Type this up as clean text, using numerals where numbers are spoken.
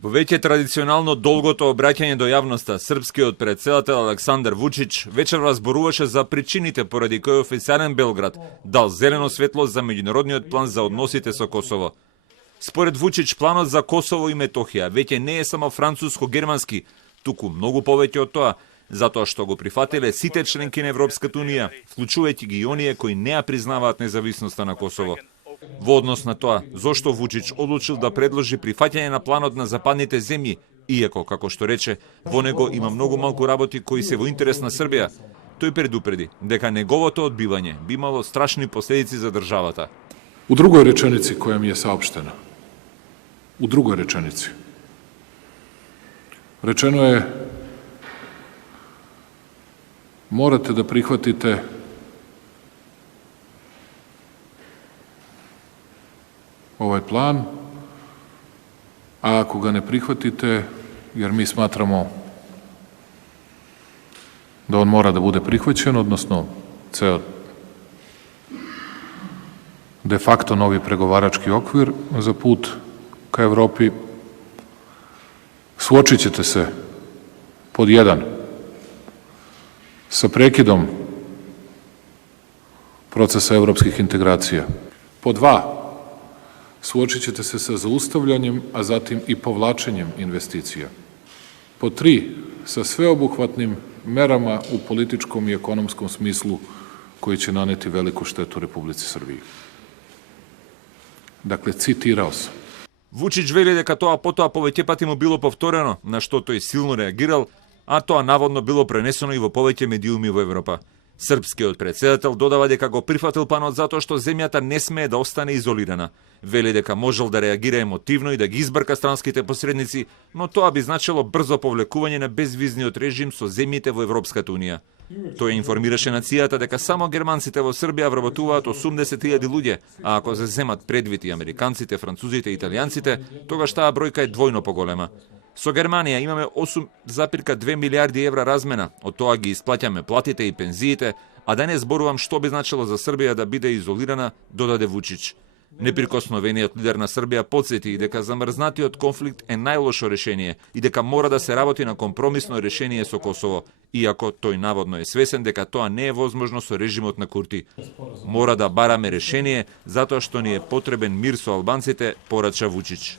Во веќе традиционално долгото обраќање до јавноста, српскиот претседател Александар Вучич вечерва зборуваше за причините поради кои официјален Белград дал зелено светло за меѓународниот план за односите со Косово. Според Вучич, планот за Косово и Метохија веќе не е само француско-германски, туку многу повеќе од тоа, затоа што го прифатиле сите членки на Европската унија, вклучувајќи ги оние кои не ја признаваат независноста на Косово. Во однос на тоа, зошто Вучич одлучил да предложи прифаќање на планот на западните земји, иако, како што рече, во него има многу малку работи кои се во интерес на Србија, тој предупреди дека неговото одбивање би имало страшни последици за државата. U drugoj rečenici koja mi je saopštena, u drugoj rečenici, rečeno je morate da prihvatite ovaj plan, a ako ga ne prihvatite, jer mi smatramo da on mora da bude prihvaćen, odnosno ceo de facto novi pregovarački okvir za put ka Evropi, suočit ćete se pod 1 sa prekidom procesa evropskih integracija, pod 2 suočit ćete se sa zaustavljanjem, a zatim i povlačenjem investicija, pod 3 sa sveobuhvatnim merama u političkom i ekonomskom smislu koji će naneti veliku štetu Republici Srbiji. Dakle, citirao sam. Вучич вели дека тоа потоа повеќе пати му било повторено, на што тој силно реагирал, а тоа наводно било пренесено и во повеќе медиуми во Европа. Српскиот претседател додава дека го прифатил планот затоа што земјата не смее да остане изолирана. Вели дека можел да реагира емотивно и да ги избрка странските посредници, но тоа би значило брзо повлекување на безвизниот режим со земјите во Европската унија. Тој информираше нацијата дека само германците во Србија вработуваат 80.000 луѓе, а ако се земат предвид и американците, французите и италијанците, тогаш таа бројка е двојно поголема. Со Германија имаме 8,2 милиарди евра размена, од тоа ги исплаќаме платите и пензиите, а да не зборувам што би значило за Србија да биде изолирана, додаде Вучич. Неприкосновениот лидер на Србија потсети дека замрзнатиот конфликт е најлошо решение и дека мора да се работи на компромисно решение со Косово, иако тој наводно е свесен дека тоа не е возможно со режимот на Курти. Мора да бараме решение затоа што ни е потребен мир со албанците, порача Вучич.